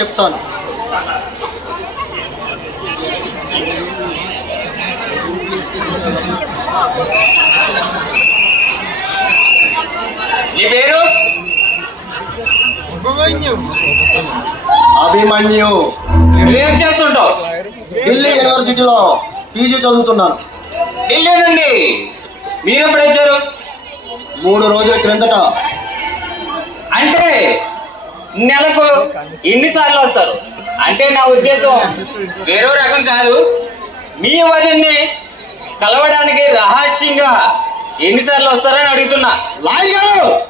చెప్తాను. నీ పేరు? అభిమన్యు. నువ్వేం చేస్తుంటావు? ఢిల్లీ యూనివర్సిటీలో పీజీ చదువుతున్నాను. ఢిల్లీ నుండి మీరు ఎప్పుడు వచ్చారు మూడు రోజుల క్రిందట. అంటే నెలకు ఎన్నిసార్లు వస్తారు? అంటే నా ఉద్దేశం వేరే రకం కాదు. మీ వదిన్ని కలవడానికి రహస్యంగా ఎన్నిసార్లు వస్తారని అడుగుతున్నా. లాయ్ గారు!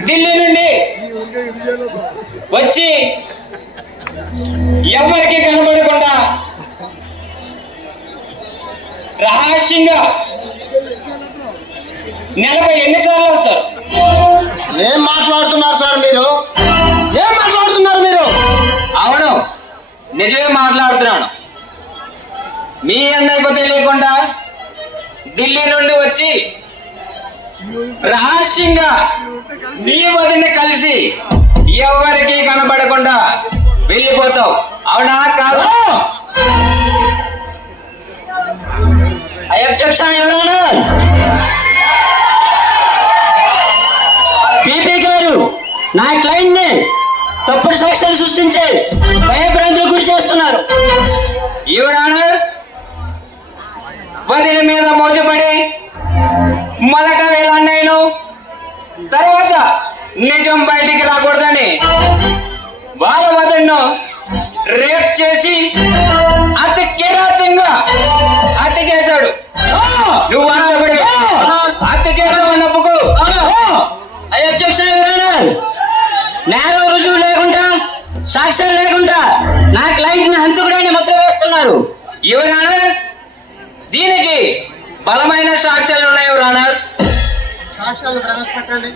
ఢిల్లీ నుండి వచ్చి ఎవరికి కనబడకుండా రహస్యంగా నెలపై ఎన్నిసార్లు వస్తారు? ఏం మాట్లాడుతున్నారు సార్ మీరు? ఏం మాట్లాడుతున్నారు మీరు? అవును నిజమే మాట్లాడుతున్నాను. మీ అన్నయ్యకు తెలియకుండా ఢిల్లీ నుండి వచ్చి రహస్యంగా మీ వదిన కలిసి ఎవరికి కనబడకుండా వెళ్ళిపోతావు. అవునా? కాదు. అబ్జెక్షన్ పీపీ గారు నా క్లయింట్ని తప్పుడు సాక్ష్యాలు సృష్టించే భయభ్రాంతులకు గురి చేస్తున్నారు. ఎవరాను వదిన మీద మోసపడి మొదట వీళ్ళ అన్నయ్యను తర్వాత నిజం బయటికి రాకూడదని వాళ్ళ వదన్ను రేప్ చేసి అతి కిరాతంగా హత్య చేశాడు. నువ్వు హత్యపడి హత్య చేసావు నప్పుకు నేరం రుజువు లేకుండా సాక్ష్యాలు లేకుండా నా క్లయింట్ని హంతకుడని ముద్ర వేస్తున్నారు. ఎవరానా దీనికి బలమైన సాక్ష్యాలు ఉన్నాయి ఎవరానర్ సాక్షాలను ప్రవేశపెట్టండి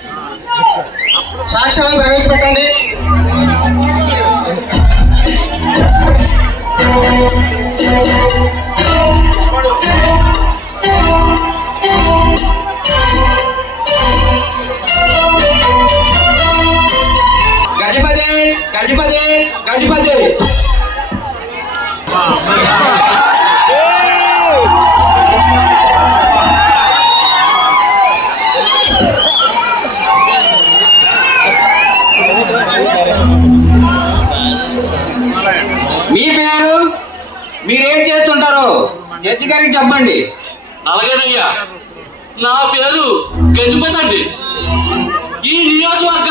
సాక్షాలను ప్రవేశపెట్టండి జడ్జి గారికి చెప్పండి. అలాగేనయ్యా. నా పేరు గజపతండి అండి. ఈ నియోజకవర్గ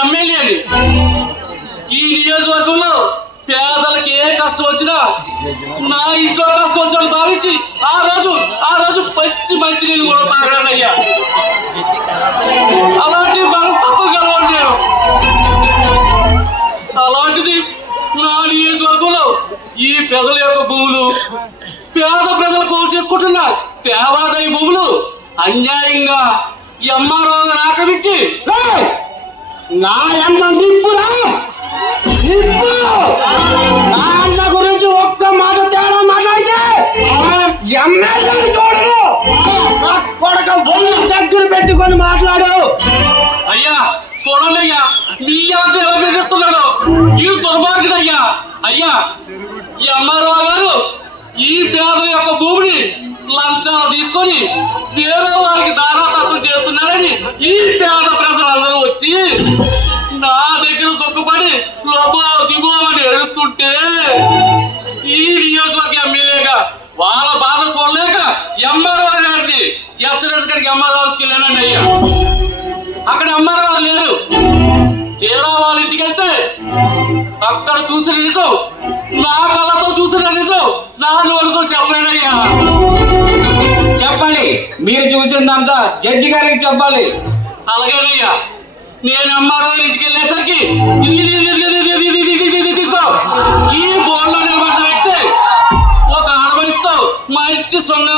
ఎమ్మెల్యేని ఈ నియోజకవర్గంలో పేదలకు ఏ కష్టం వచ్చినా నా ఇంట్లో కష్టం వచ్చాను భావించి ఆ రోజు ఆ రోజు పచ్చి మంచి నీళ్ళు కూడా తాగానయ్యా. అలాంటి చేసుకుంటున్న దేవాదాయ భూములు అన్యాయంగా ఎంఆర్ఓ ఆక్రమించి! నా అమ్మ నిప్పురా? నిప్పు! నా అన్న గురించి ఒక్క మాట తేడా మాట్లాడితే ఎమ్మెల్యే చూడను నా కొడక ఒళ్ళు దగ్గర పెట్టుకొని మాట్లాడు. అయ్యా చూడండి అయ్యా మీ ఎవరిని ఎలా బెదిరిస్తున్నాడు ఈ దుర్మార్గుడు అయ్యా అయ్యా ఎంఆర్ఓ గారు ఈ పేదల యొక్క భూమిని లంచాలు తీసుకొని వేరే వారికి దారాతత్వం చేస్తున్నారని ఈ పేద ప్రజలందరూ వచ్చి నా దగ్గర దుక్కుపడి లోబో దిగో అని ఏడుస్తుంటే ఈ నియోజకవర్గ ఎమ్మెల్యేగా వాళ్ళ బాధ చూడలేక ఎంఆర్ఓ గారిని ఎత్తడేసి గారికి ఎంఆర్ఓ వెళ్ళానండి అయ్యా. అక్కడ ఎంఆర్ఓ లేరు. తీరా వాళ్ళ ఇంటికి వెళ్తే అక్కడ చూసిన నిజం నా కళ్ళతో చూసిన నిజం నా నోరుతో చెప్పలేనయ్యా చెప్పాలి మీరు చూసిన దాంతో జడ్జి గారికి చెప్పాలి అలాగేనయ్యా నేను అమ్మారు ఇంటికి వెళ్ళేసరికి ఈ మంచి సొంగ